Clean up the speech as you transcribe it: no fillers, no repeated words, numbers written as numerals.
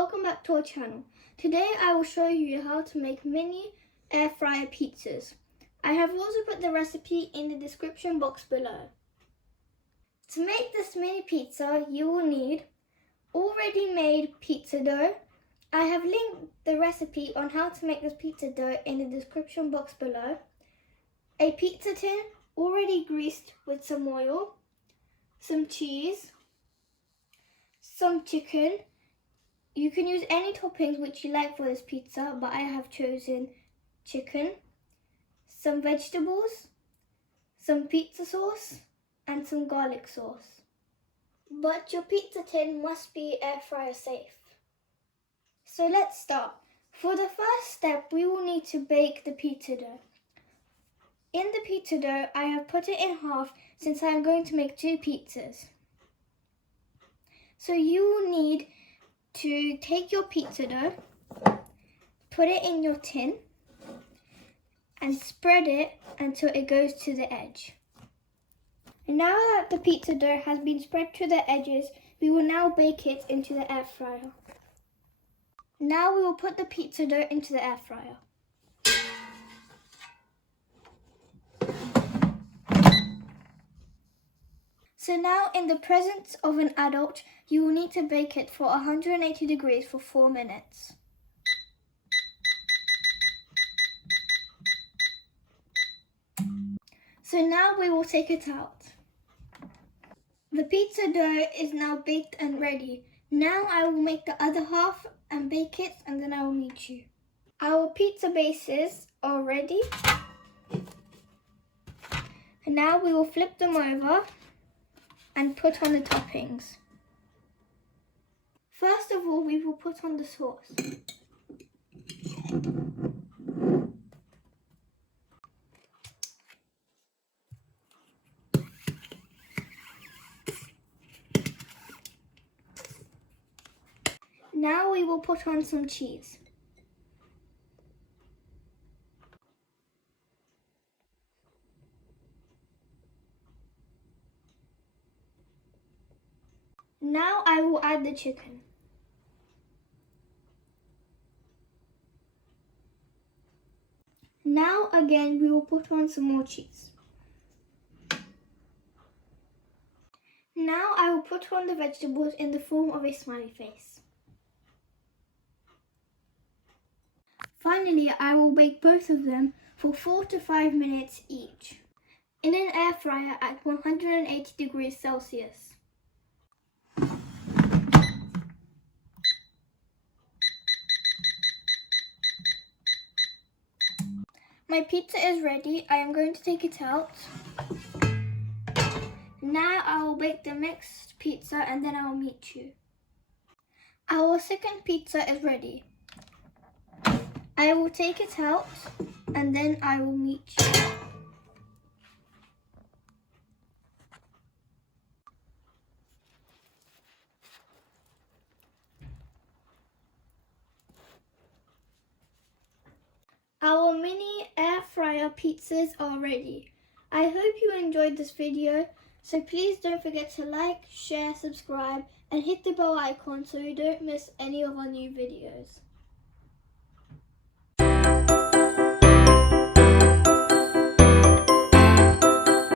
welcome back to our channel. Today I will show you how to make mini air fryer pizzas. I have also put the recipe in the description box below. To make this mini pizza you will need already made pizza dough. I have linked the recipe on how to make this pizza dough in the description box below. A pizza tin already greased with some oil, some cheese, some chicken. You can use any toppings which you like for this pizza, but I have chosen chicken, some vegetables, some pizza sauce, and some garlic sauce. But your pizza tin must be air fryer safe. So let's start. For the first step, we will need to bake the pizza dough. In the pizza dough, I have put it in half since I am going to make 2 pizzas. So you will need to take your pizza dough, put it in your tin, and spread it until it goes to the edge. And now that the pizza dough has been spread to the edges, we will now bake it into the air fryer. Now we will put the pizza dough into the air fryer. So now, in the presence of an adult, you will need to bake it for 180 degrees for 4 minutes. So now we will take it out. The pizza dough is now baked and ready. Now I will make the other half and bake it, and then I will meet you. Our pizza bases are ready. And now we will flip them over and put on the toppings. First of all, we will put on the sauce. Now we will put on some cheese. Now I will add the chicken. Now again we will put on some more cheese. Now I will put on the vegetables in the form of a smiley face. Finally, I will bake both of them for 4 to 5 minutes each in an air fryer at 180 degrees Celsius. My pizza is ready. I am going to take it out. Now I will bake the next pizza and then I will meet you. Our second pizza is ready. I will take it out and then I will meet you. Our mini air fryer pizzas are ready. I hope you enjoyed this video, so please don't forget to like, share, subscribe and hit the bell icon so you don't miss any of our new videos.